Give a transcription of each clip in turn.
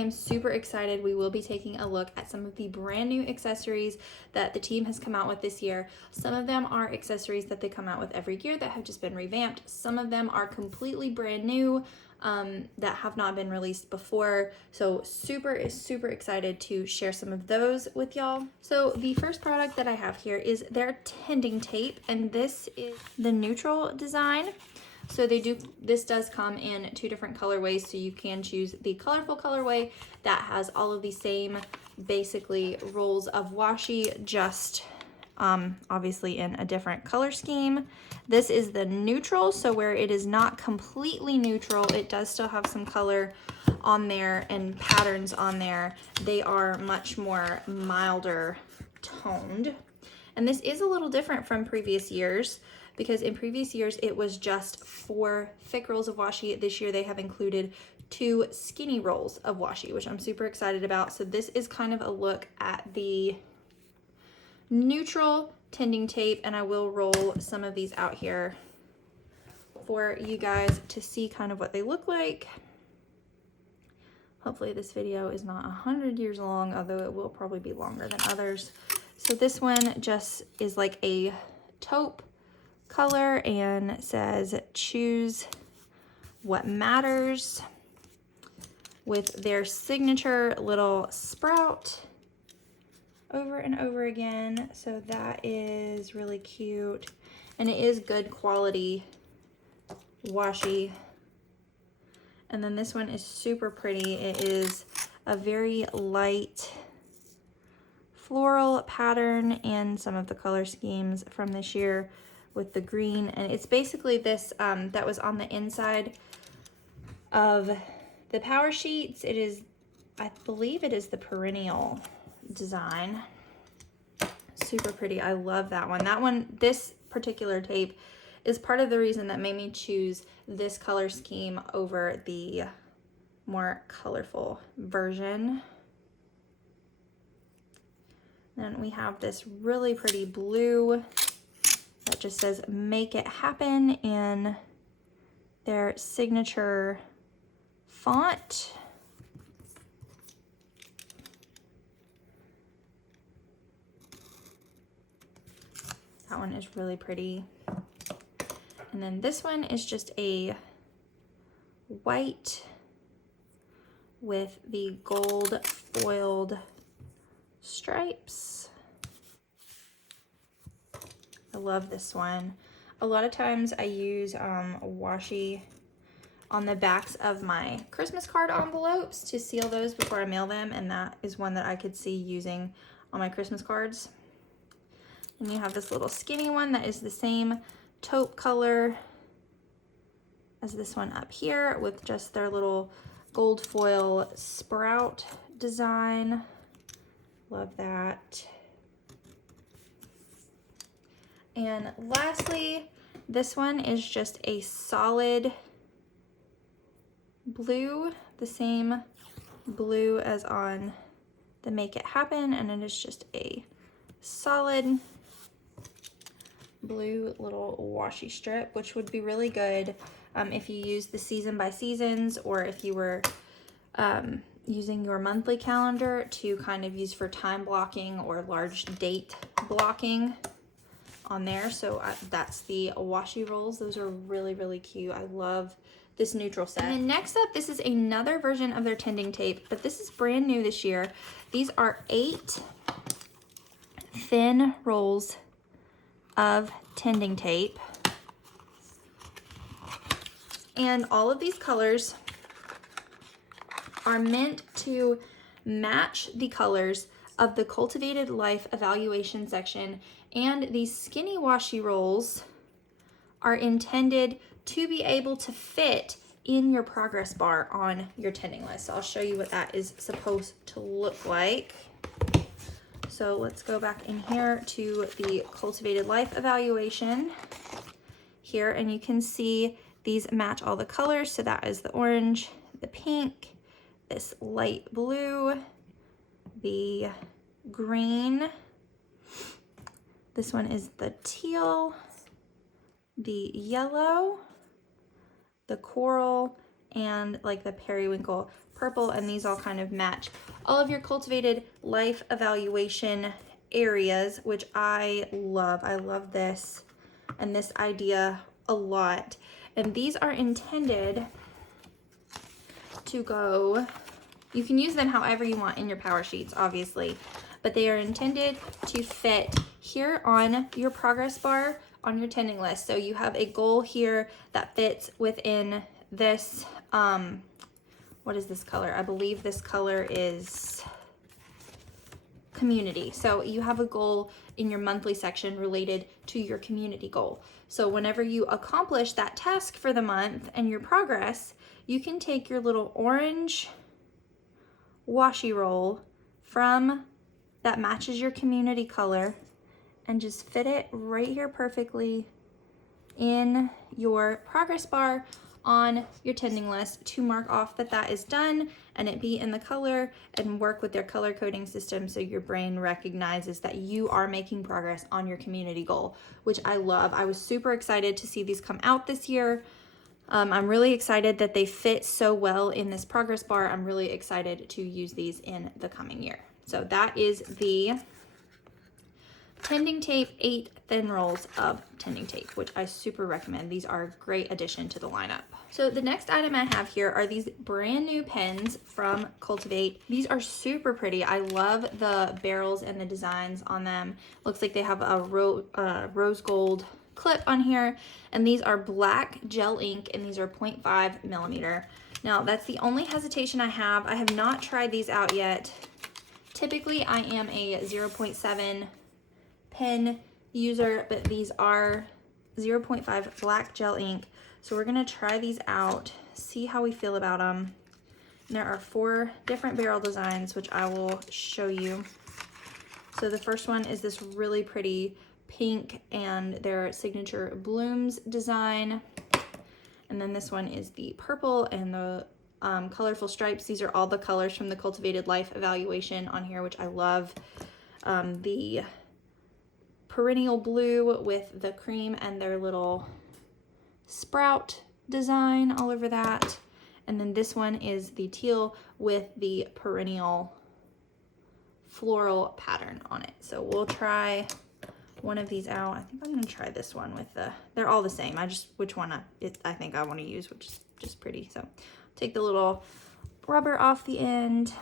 am super excited. We will be taking a look at some of the brand new accessories that the team has come out with this year. Some of them are accessories that they come out with every year that have just been revamped. Some of them are completely brand new that have not been released before. So super excited to share some of those with y'all. So the first product that I have here is their tending tape, and this is the neutral design. So this does come in 2 different colorways, so you can choose the colorful colorway that has all of the same basically rolls of washi, just obviously in a different color scheme. This is the neutral, so where it is not completely neutral, it does still have some color on there and patterns on there. They are much more milder toned. And this is a little different from previous years, because in previous years it was just 4 thick rolls of washi. This year they have included 2 skinny rolls of washi, which I'm super excited about. So this is kind of a look at the neutral tending tape, and I will roll some of these out here for you guys to see kind of what they look like. Hopefully this video is not 100 years long, although it will probably be longer than others. So this one just is like a taupe color and says choose what matters, with their signature little sprout over and over again. So that is really cute, and it is good quality washi. And then this one is super pretty. It is a very light floral pattern and some of the color schemes from this year with the green, and it's basically this that was on the inside of the power sheets. It is, I believe it is the perennial design. Super pretty. I love that one. That one, this particular tape is part of the reason that made me choose this color scheme over the more colorful version. Then we have this really pretty blue that just says make it happen in their signature font. That one is really pretty. And then this one is just a white with the gold foiled stripes. I love this one. A lot of times I use washi on the backs of my Christmas card envelopes to seal those before I mail them, and that is one that I could see using on my Christmas cards. And you have this little skinny one that is the same taupe color as this one up here, with just their little gold foil sprout design. Love that. And lastly, this one is just a solid blue, the same blue as on the Make It Happen, and it is just a solid blue little washi strip, which would be really good if you use the season by seasons, or if you were using your monthly calendar to kind of use for time blocking or large date blocking on there. So that's the washi rolls. Those are really cute. I love this neutral set. And then next up, this is another version of their tending tape, but this is brand new this year. These are 8 thin rolls of tending tape, and all of these colors are meant to match the colors of the Cultivated Life evaluation section, and these skinny washi rolls are intended to be able to fit in your progress bar on your tending list. So I'll show you what that is supposed to look like. So let's go back in here to the Cultivated Life evaluation here, and you can see these match all the colors. So that is the orange, the pink, this light blue, the green, this one is the teal, the yellow, the coral, and like the periwinkle purple, and these all kind of match all of your Cultivated life evaluation areas, which I love. I love this and this idea a lot. And these are intended to go, you can use them however you want in your power sheets, obviously, but they are intended to fit here on your progress bar on your tending list. So you have a goal here that fits within this, what is this color? I believe this color is community. So you have a goal in your monthly section related to your community goal. So whenever you accomplish that task for the month and your progress, you can take your little orange washi roll from that matches your community color and just fit it right here perfectly in your progress bar on your tending list to mark off that that is done and it be in the color, and work with their color coding system so your brain recognizes that you are making progress on your community goal, which I love. I was super excited to see these come out this year. I'm really excited that they fit so well in this progress bar. I'm really excited to use these in the coming year. So that is the tending tape, 8 thin rolls of tending tape, which I super recommend. These are a great addition to the lineup. So the next item I have here are these brand new pens from Cultivate. These are super pretty. I love the barrels and the designs on them. Looks like they have a rose gold clip on here, and these are black gel ink, and these are 0.5 millimeter. Now that's the only hesitation I have. I have not tried these out yet. Typically I am a 0.7 pen user, but these are 0.5 black gel ink. So we're gonna try these out, see how we feel about them. And there are 4 different barrel designs, which I will show you. So the first one is this really pretty pink and their signature blooms design. And then this one is the purple and the colorful stripes. These are all the colors from the Cultivated life evaluation on here, which I love. The perennial blue with the cream and their little sprout design all over that. And then this one is the teal with the perennial floral pattern on it. So we'll try one of these out. I think I'm gonna try this one with the, they're all the same. Which one I think I wanna use, which is just pretty. So take the little rubber off the end.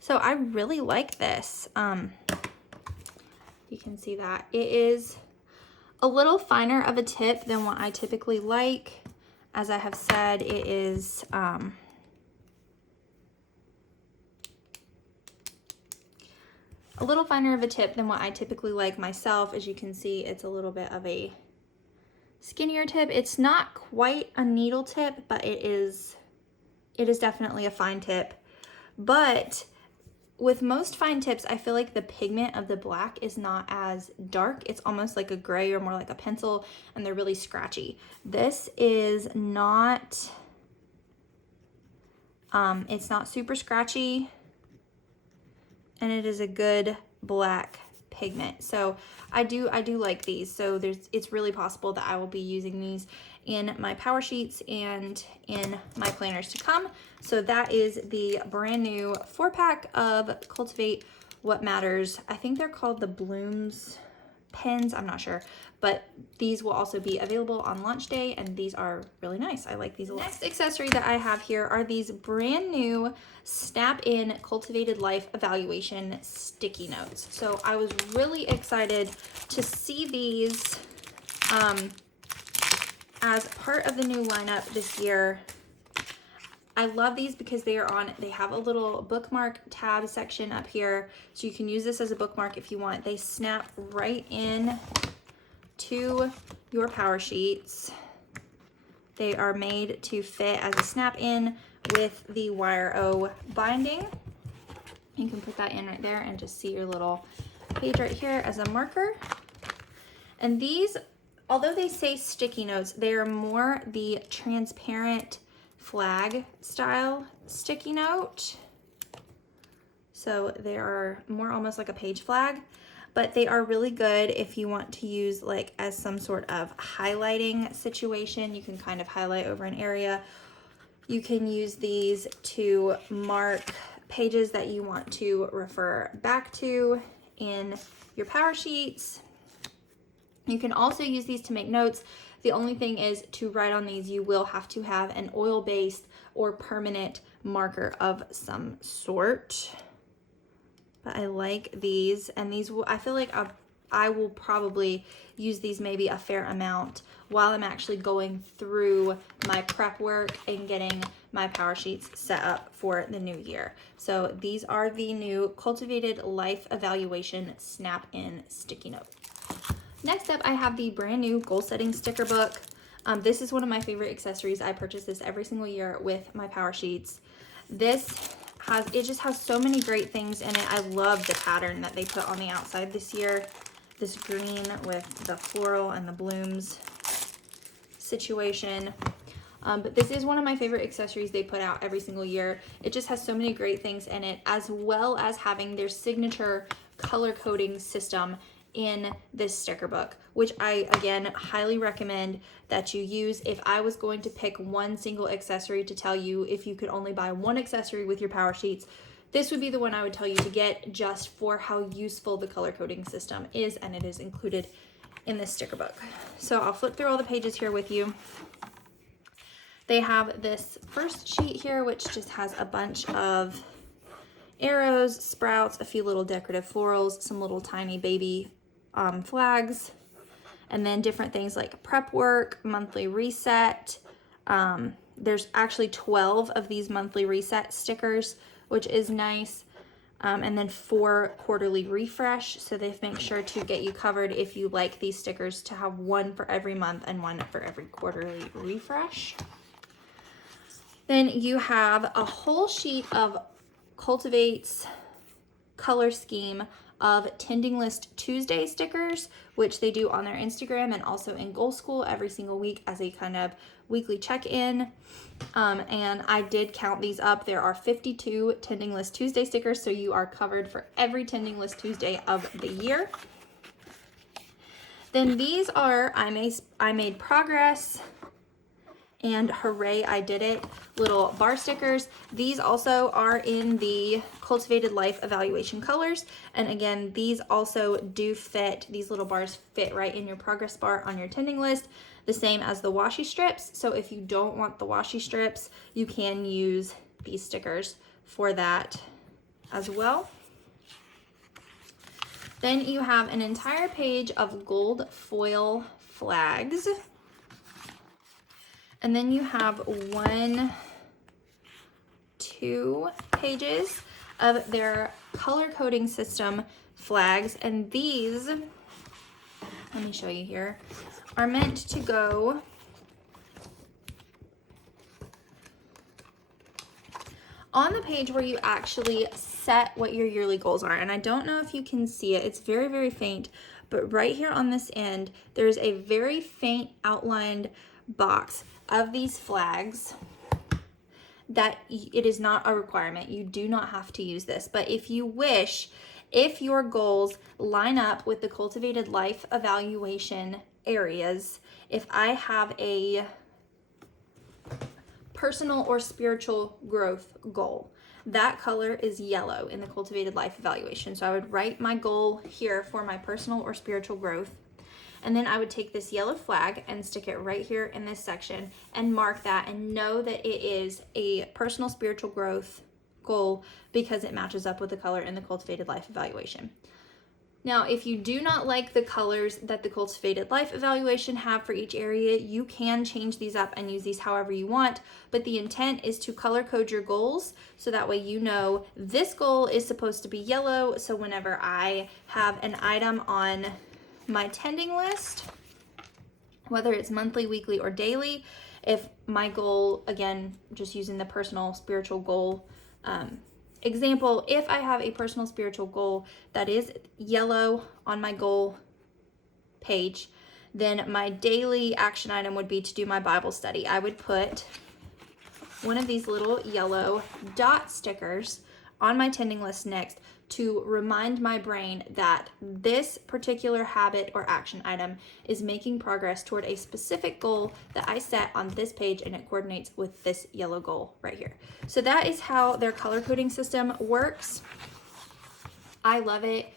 So I really like this. You can see that it is a little finer of a tip than what I typically like. As I have said, it is a little finer of a tip than what I typically like myself. As you can see, it's a little bit of a skinnier tip. It's not quite a needle tip, but it is definitely a fine tip. But with most fine tips, I feel like the pigment of the black is not as dark. It's almost like a gray or more like a pencil, and they're really scratchy. This is not, it's not super scratchy, and it is a good black pigment. So I do like these. So it's really possible that I will be using these in my power sheets and in my planners to come. So that is the brand new 4-pack of Cultivate What Matters. I think they're called the Blooms pens, I'm not sure, but these will also be available on launch day, and these are really nice. I like these a lot. Next accessory that I have here are these brand new snap-in Cultivated life evaluation sticky notes. So I was really excited to see these as part of the new lineup this year. I love these because they have a little bookmark tab section up here, so you can use this as a bookmark if you want. They snap right in to your power sheets. They are made to fit as a snap in with the wire O binding. You can put that in right there and just see your little page right here as a marker. And these although they say sticky notes, they are more the transparent flag style sticky note. So they are more almost like a page flag, but they are really good if you want to use like as some sort of highlighting situation. You can kind of highlight over an area. You can use these to mark pages that you want to refer back to in your power sheets. You can also use these to make notes. The only thing is, to write on these, you will have to have an oil-based or permanent marker of some sort. But I like these, and these will, I feel like I will probably use these maybe a fair amount while I'm actually going through my prep work and getting my power sheets set up for the new year. So these are the new Cultivated Life Evaluation Snap-in Sticky Note. Next up, I have the brand new goal setting sticker book. This is one of my favorite accessories. I purchase this every single year with my power sheets. It just has so many great things in it. I love the pattern that they put on the outside this year. This green with the floral and the blooms situation. But this is one of my favorite accessories they put out every single year. It just has so many great things in it, as well as having their signature color coding system in this sticker book, which I, again, highly recommend that you use. If I was going to pick one single accessory to tell you if you could only buy one accessory with your power sheets, this would be the one I would tell you to get, just for how useful the color coding system is, and it is included in this sticker book. So I'll flip through all the pages here with you. They have this first sheet here, which just has a bunch of arrows, sprouts, a few little decorative florals, some little tiny baby flags, and then different things like prep work, monthly reset. There's actually 12 of these monthly reset stickers, which is nice. And then 4 quarterly refresh. So they make sure to get you covered if you like these stickers to have one for every month and one for every quarterly refresh. Then you have a whole sheet of Cultivate's color scheme of Tending List Tuesday stickers, which they do on their Instagram and also in Goal School every single week as a kind of weekly check-in. And I did count these up. There are 52 Tending List Tuesday stickers, so you are covered for every Tending List Tuesday of the year. Then these are I Made Progress and Hooray I Did It little bar stickers. These also are in the Cultivated Life Evaluation colors. And again, these also do fit, these little bars fit right in your progress bar on your tending list, the same as the washi strips. So if you don't want the washi strips, you can use these stickers for that as well. Then you have an entire page of gold foil flags. And then you have 2 pages of their color coding system flags. And these, let me show you here, are meant to go on the page where you actually set what your yearly goals are. And I don't know if you can see it, it's very, very faint, but right here on this end, there's a very faint outlined box of these flags that it is not a requirement. You do not have to use this, but if you wish, if your goals line up with the Cultivated Life Evaluation areas, if I have a personal or spiritual growth goal, that color is yellow in the Cultivated Life Evaluation. So I would write my goal here for my personal or spiritual growth. And then I would take this yellow flag and stick it right here in this section and mark that and know that it is a personal spiritual growth goal because it matches up with the color in the Cultivated Life Evaluation. Now, if you do not like the colors that the Cultivated Life Evaluation have for each area, you can change these up and use these however you want, but the intent is to color code your goals so that way you know this goal is supposed to be yellow, so whenever I have an item on my tending list, whether it's monthly, weekly, or daily, if my goal, again, just using the personal spiritual goal example, if I have a personal spiritual goal that is yellow on my goal page, then my daily action item would be to do my Bible study. I would put one of these little yellow dot stickers on my tending list next to remind my brain that this particular habit or action item is making progress toward a specific goal that I set on this page, and it coordinates with this yellow goal right here. So that is how their color coding system works. I love it.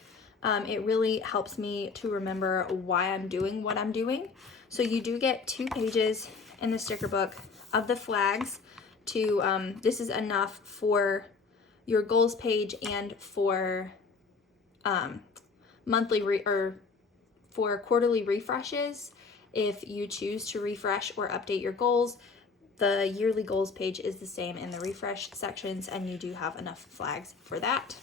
It really helps me to remember why I'm doing what I'm doing. So you do get 2 pages in the sticker book of the flags to, this is enough for your goals page and for for quarterly refreshes. If you choose to refresh or update your goals, the yearly goals page is the same in the refresh sections, and you do have enough flags for that.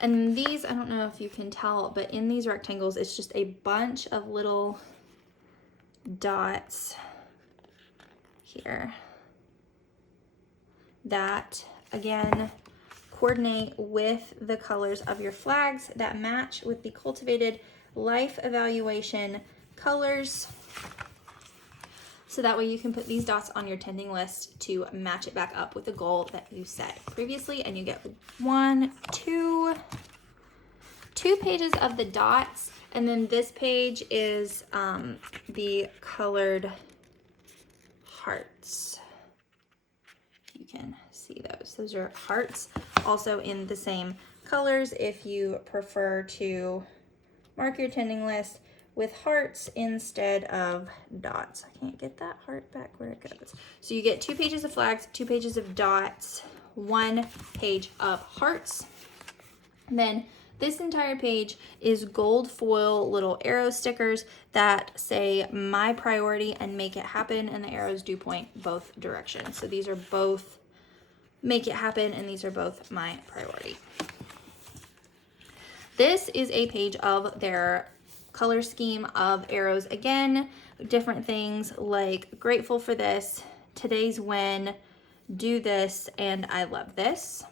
And these, I don't know if you can tell, but in these rectangles, it's just a bunch of little dots here that, again, coordinate with the colors of your flags that match with the Cultivated Life Evaluation colors. So that way you can put these dots on your tending list to match it back up with the goal that you set previously, and you get 2 pages of the dots, and then this page is the colored hearts. You can see those. Those are hearts, also in the same colors if you prefer to mark your tending list with hearts instead of dots. I can't get that heart back where it goes. So you get 2 pages of flags, 2 pages of dots, 1 page of hearts. And then this entire page is gold foil little arrow stickers that say my priority and make it happen, and the arrows do point both directions. So these are both make it happen, and these are both my priority. This is a page of their color scheme of arrows. Again, different things like grateful for this, today's win, do this, and I love this.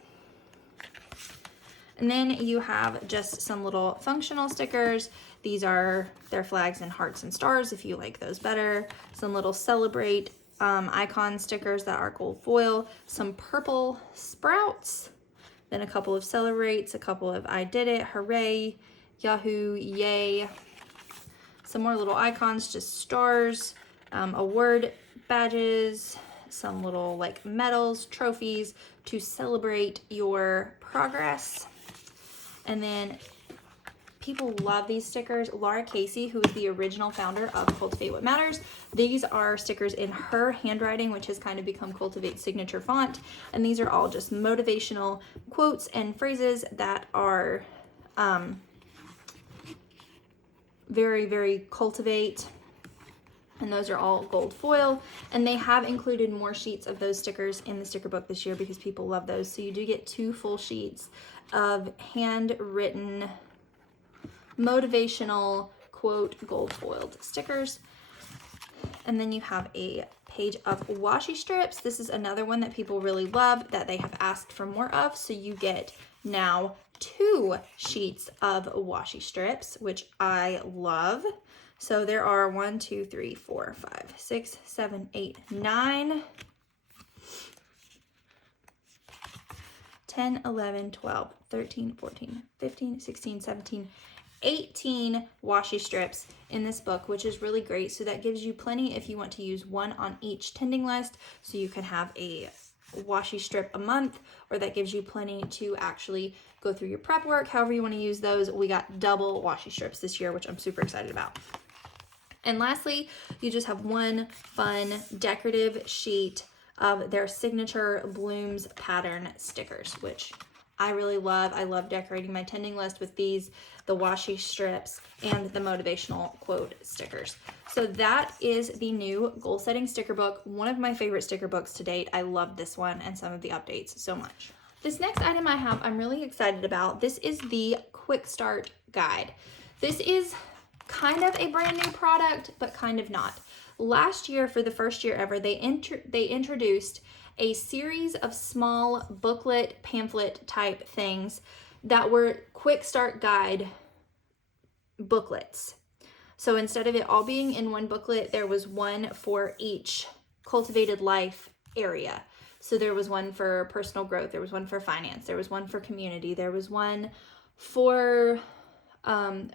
And then you have just some little functional stickers. These are their flags and hearts and stars if you like those better. Some little celebrate icon stickers that are gold foil, some purple sprouts, then a couple of celebrates, a couple of I did it, hooray, yahoo, yay, some more little icons, just stars, award badges, some little like medals, trophies to celebrate your progress. And then people love these stickers. Laura Casey, who is the original founder of Cultivate What Matters, these are stickers in her handwriting, which has kind of become Cultivate's signature font. And these are all just motivational quotes and phrases that are very, very Cultivate. And those are all gold foil. And they have included more sheets of those stickers in the sticker book this year because people love those. So you do get 2 full sheets of handwritten motivational quote gold foiled stickers. And then you have a page of washi strips. This is another one that people really love that they have asked for more of. So you get now 2 sheets of washi strips, which I love. So there are 1, 2, 3, 4, 5, 6, 7, 8, 9, 10, 11, 12, 13, 14, 15, 16, 17, 18 washi strips in this book, which is really great. So that gives you plenty if you want to use 1 on each tending list. So you can have a washi strip a month, or that gives you plenty to actually go through your prep work. However you want to use those. We got double washi strips this year, which I'm super excited about. And lastly, you just have 1 fun decorative sheet of their signature blooms pattern stickers, which I really love. I love decorating my tending list with these, the washi strips, and the motivational quote stickers. So that is the new goal setting sticker book. One of my favorite sticker books to date. I love this one and some of the updates so much. This next item I have, I'm really excited about. This is the Quick Start Guide. This is kind of a brand new product, but kind of not. Last year, for the first year ever, they introduced a series of small booklet, pamphlet type things that were quick start guide booklets. So instead of it all being in one booklet, there was one for each cultivated life area. So there was one for personal growth, there was one for finance, there was one for community, there was one for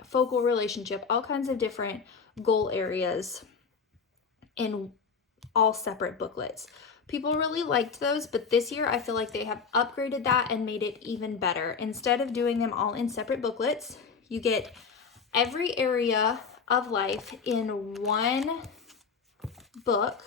focal relationship, all kinds of different goal areas in all separate booklets. People really liked those, but this year I feel like they have upgraded that and made it even better. Instead of doing them all in separate booklets, you get every area of life in one book,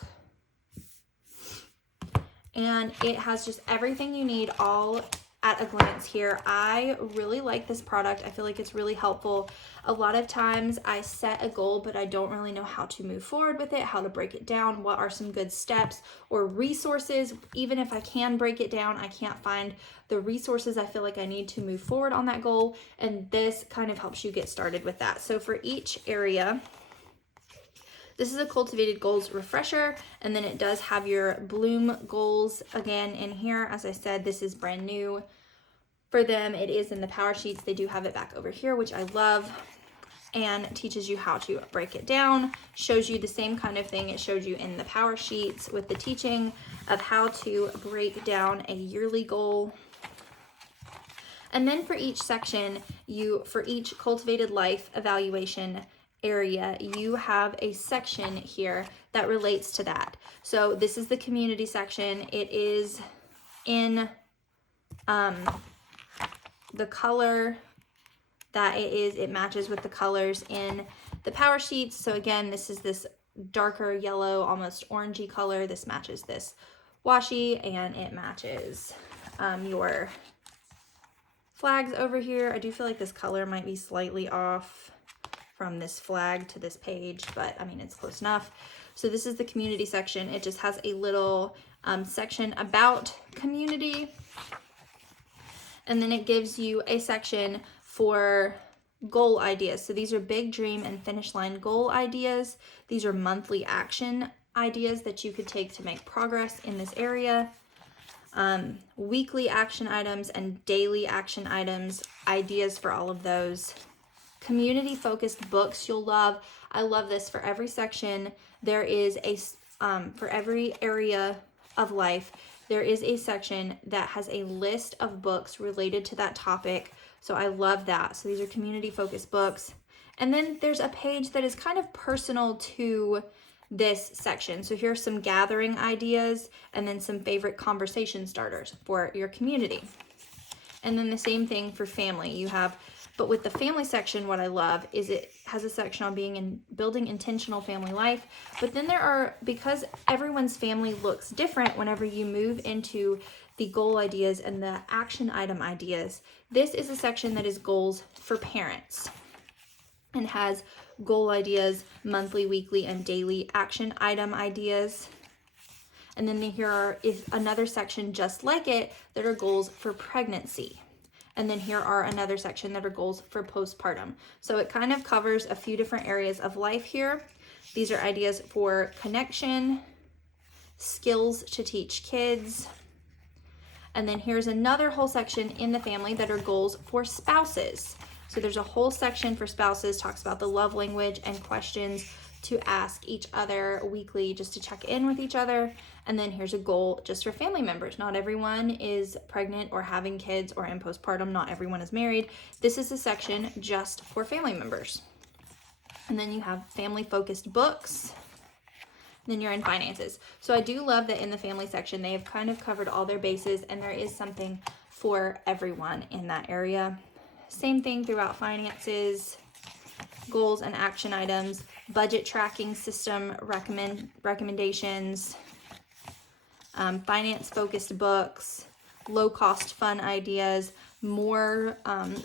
and it has just everything you need all at a glance here. I really like this product. I feel like it's really helpful. A lot of times I set a goal, but I don't really know how to move forward with it, how to break it down, what are some good steps or resources. Even if I can break it down, I can't find the resources I feel like I need to move forward on that goal. And this kind of helps you get started with that. So for each area, this is a Cultivated Goals refresher, and then it does have your Bloom goals again in here. As I said, this is brand new for them. It is in the power sheets. They do have it back over here, which I love, and teaches you how to break it down, shows you the same kind of thing it showed you in the power sheets with the teaching of how to break down a yearly goal. And then for each section, for each cultivated life evaluation area, you have a section here that relates to that. So this is the community section. It is in the color that it matches with the colors in the power sheets. So again, this is this darker yellow, almost orangey color. This matches this washi, and it matches your flags over here. I do feel like this color might be slightly off from this flag to this page, but I mean, it's close enough. So this is the community section. It just has a little section about community. And then it gives you a section for goal ideas. So these are big dream and finish line goal ideas. These are monthly action ideas that you could take to make progress in this area. Weekly action items and daily action items, ideas for all of those. Community focused books you'll love. I love this. For every section, there is for every area of life, there is a section that has a list of books related to that topic. So I love that. So these are community focused books. And then there's a page that is kind of personal to this section. So here's some gathering ideas and then some favorite conversation starters for your community. And then the same thing for family. But with the family section, what I love is it has a section on building intentional family life. But then because everyone's family looks different whenever you move into the goal ideas and the action item ideas, this is a section that is goals for parents and has goal ideas, monthly, weekly, and daily action item ideas. And then here is another section just like it that are goals for pregnancy. And then here are another section that are goals for postpartum. So it kind of covers a few different areas of life here. These are ideas for connection, skills to teach kids. And then here's another whole section in the family that are goals for spouses. So there's a whole section for spouses, talks about the love language and questions to ask each other weekly just to check in with each other. And then here's a goal just for family members. Not everyone is pregnant or having kids or in postpartum. Not everyone is married. This is a section just for family members. And then you have family focused books. Then you're in finances. So I do love that in the family section, they have kind of covered all their bases and there is something for everyone in that area. Same thing throughout finances, goals and action items, budget tracking system recommendations, finance focused books, low cost fun ideas, more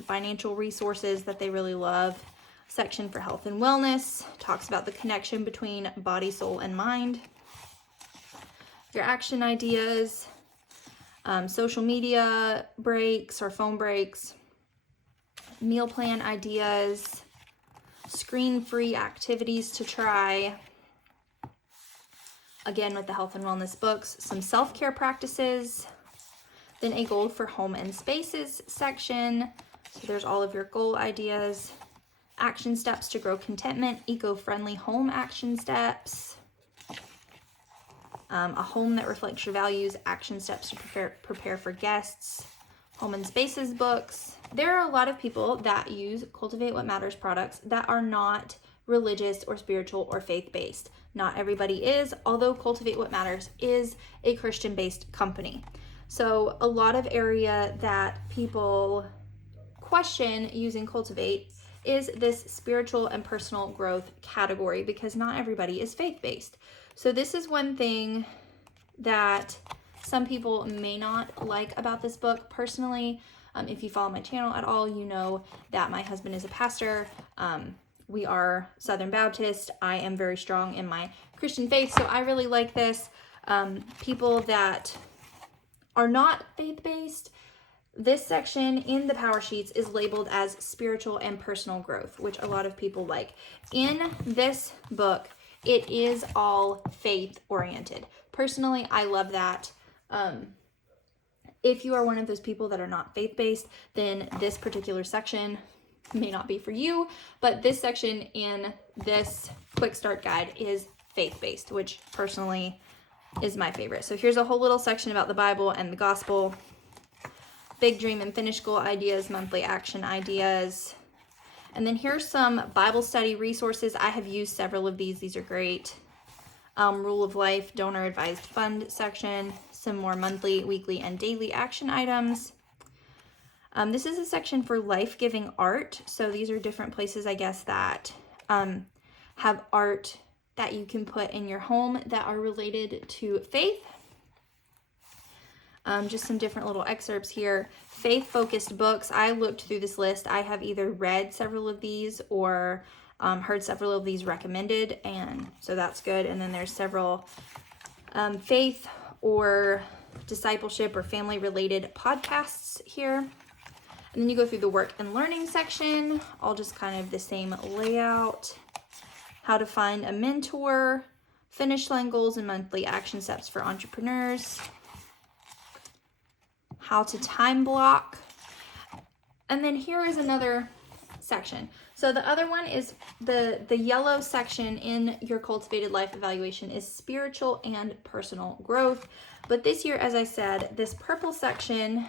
financial resources that they really love. Section for health and wellness talks about the connection between body, soul, and mind. Your action ideas, social media breaks or phone breaks, meal plan ideas, screen-free activities to try. Again, with the health and wellness books, some self-care practices, then a goal for home and spaces section. So there's all of your goal ideas. action steps to grow contentment, eco-friendly home action steps, a home that reflects your values, action steps to prepare for guests, home and spaces books. There are a lot of people that use Cultivate What Matters products that are not religious or spiritual or faith-based. Not everybody is, although Cultivate What Matters is a Christian-based company. So a lot of area that people question using Cultivate is this spiritual and personal growth category, because not everybody is faith-based. So this is one thing that some people may not like about this book. Personally, if you follow my channel at all, you know that my husband is a pastor. We are Southern Baptist. I am very strong in my Christian faith, so I really like this. People that are not faith-based, this section in the power sheets is labeled as spiritual and personal growth, which a lot of people like. In this book, it is all faith-oriented. Personally, I love that. If you are one of those people that are not faith-based, then this particular section may not be for you, but this section in this quick start guide is faith-based, which personally is my favorite. So here's a whole little section about the Bible and the gospel, big dream and finish goal ideas, monthly action ideas. And then here's some Bible study resources. I have used several of these. These are great. Rule of life, donor advised fund section, some more monthly, weekly, and daily action items. This is a section for life-giving art. So these are different places, I guess, that have art that you can put in your home that are related to faith. Just some different little excerpts here. Faith-focused books. I looked through this list. I have either read several of these or heard several of these recommended, and so that's good. And then there's several faith or discipleship or family-related podcasts here. And then you go through the work and learning section, all just kind of the same layout. How to find a mentor, finish line goals and monthly action steps for entrepreneurs, how to time block. And then here is another section. So the other one is the yellow section in your Cultivated Life Evaluation is spiritual and personal growth. But this year, as I said, this purple section,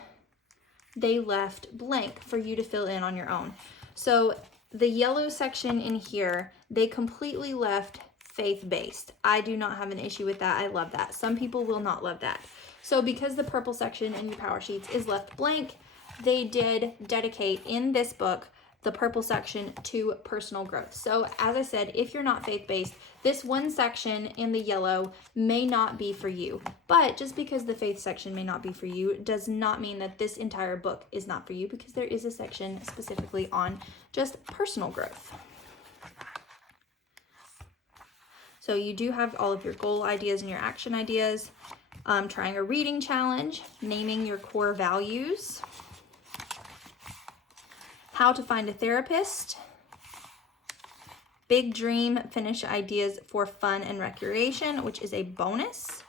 they left blank for you to fill in on your own. So the yellow section in here, they completely left faith-based. I do not have an issue with that. I love that. Some people will not love that. So because the purple section in your power sheets is left blank, they did dedicate in this book the purple section to personal growth. So as I said, if you're not faith-based, this one section in the yellow may not be for you. But just because the faith section may not be for you does not mean that this entire book is not for you, because there is a section specifically on just personal growth. So you do have all of your goal ideas and your action ideas, trying a reading challenge, naming your core values, how to find a therapist, big dream, finish ideas for fun and recreation, which is a bonus.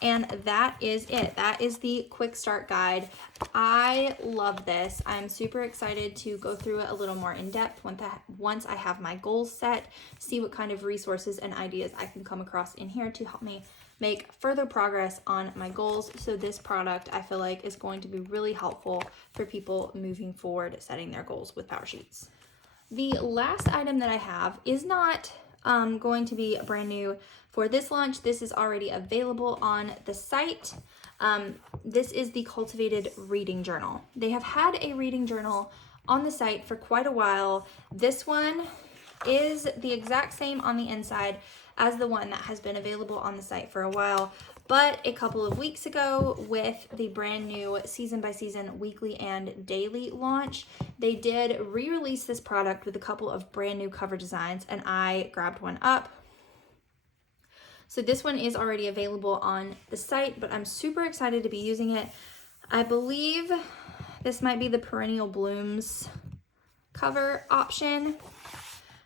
And that is it. That is the quick start guide. I love this. I'm super excited to go through it a little more in depth once I have my goals set, see what kind of resources and ideas I can come across in here to help me make further progress on my goals. So this product, I feel like, is going to be really helpful for people moving forward, setting their goals with power sheets. The last item that I have is not going to be brand new for this launch. This is already available on the site. This is the Cultivated Reading Journal. They have had a reading journal on the site for quite a while. This one is the exact same on the inside as the one that has been available on the site for a while. But a couple of weeks ago, with the brand new season by season weekly and daily launch, they did re-release this product with a couple of brand new cover designs, and I grabbed one up. So this one is already available on the site, but I'm super excited to be using it. I believe this might be the Perennial Blooms cover option,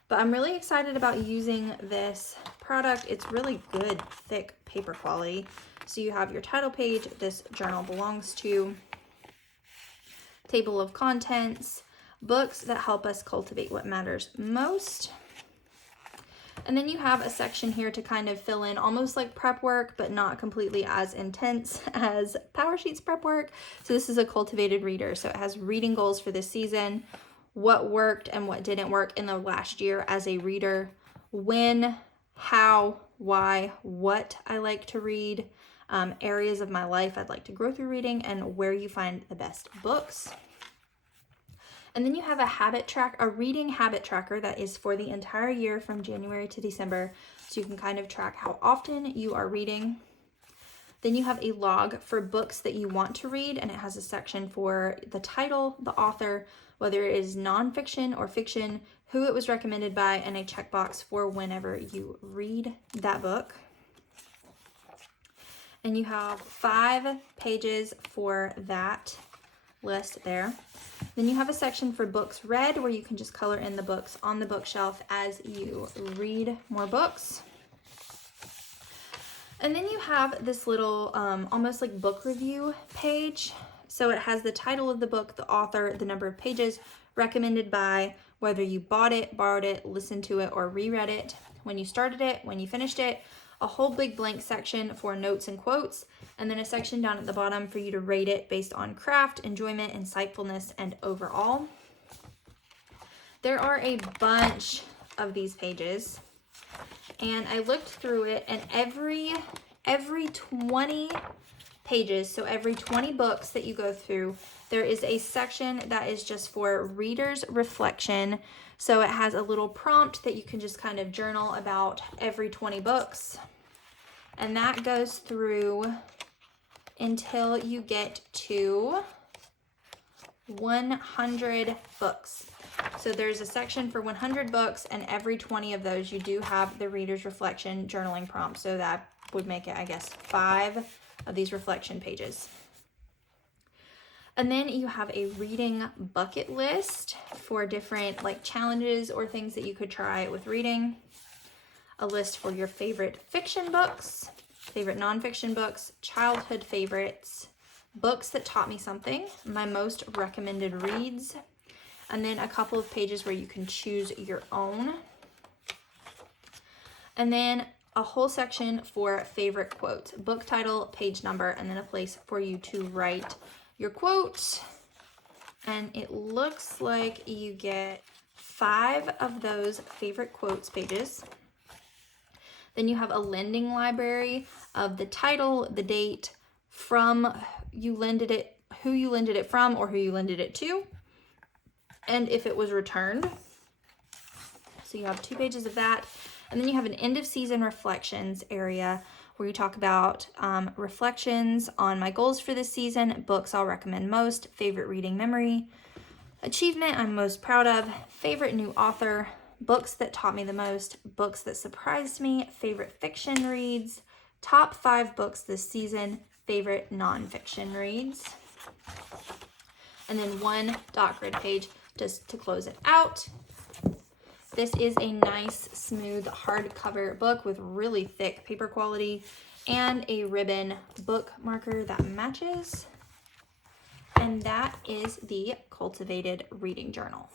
but I'm really excited about using this product. It's really good, thick paper quality. So you have your title page, this journal belongs to, table of contents, books that help us cultivate what matters most. And then you have a section here to kind of fill in almost like prep work, but not completely as intense as Power Sheets prep work. So this is a cultivated reader. So it has reading goals for this season, what worked and what didn't work in the last year as a reader, when, how, why, what I like to read, areas of my life I'd like to grow through reading, and where you find the best books. And then you have a reading habit tracker that is for the entire year from January to December. So you can kind of track how often you are reading. Then you have a log for books that you want to read, and it has a section for the title, the author, whether it is nonfiction or fiction, who it was recommended by, and a checkbox for whenever you read that book. And you have 5 pages for that list there. Then you have a section for books read, where you can just color in the books on the bookshelf as you read more books. And then you have this little almost like book review page. So it has the title of the book, the author, the number of pages, recommended by, whether you bought it, borrowed it, listened to it, or reread it, when you started it, when you finished it, a whole big blank section for notes and quotes, and then a section down at the bottom for you to rate it based on craft, enjoyment, insightfulness, and overall. There are a bunch of these pages, and I looked through it, and every 20 pages, so every 20 books that you go through, there is a section that is just for reader's reflection. So it has a little prompt that you can just kind of journal about every 20 books. And that goes through until you get to 100 books. So there's a section for 100 books, and every 20 of those you do have the reader's reflection journaling prompt. So that would make it, I guess, 5 of these reflection pages. And then you have a reading bucket list for different like challenges or things that you could try with reading. A list for your favorite fiction books, favorite nonfiction books, childhood favorites, books that taught me something, my most recommended reads, and then a couple of pages where you can choose your own. And then a whole section for favorite quotes, book title, page number, and then a place for you to write your quote. And it looks like you get 5 of those favorite quotes pages. Then you have a lending library of the title, the date, from you lended it, who you lended it from or who you lended it to, and if it was returned. So you have 2 pages of that. And then you have an end of season reflections area where you talk about reflections on my goals for this season, books I'll recommend most, favorite reading memory, achievement I'm most proud of, favorite new author, books that taught me the most, books that surprised me, favorite fiction reads, top 5 books this season, favorite nonfiction reads, and then 1 dot grid page just to close it out. This is a nice, smooth, hardcover book with really thick paper quality and a ribbon book marker that matches. And that is the Cultivated Reading Journal.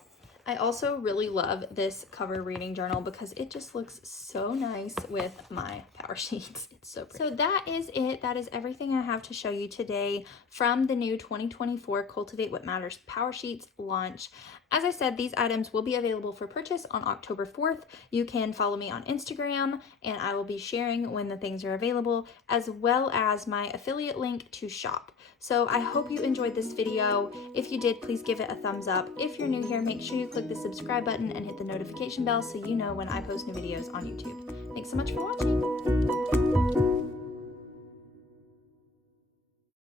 I also really love this cover reading journal because it just looks so nice with my Power Sheets. It's so pretty. So that is it. That is everything I have to show you today from the new 2024 Cultivate What Matters Power Sheets launch. As I said, these items will be available for purchase on October 4th. You can follow me on Instagram, and I will be sharing when the things are available, as well as my affiliate link to shop. So I hope you enjoyed this video. If you did, please give it a thumbs up. If you're new here, make sure you click the subscribe button and hit the notification bell so you know when I post new videos on YouTube. Thanks so much for watching.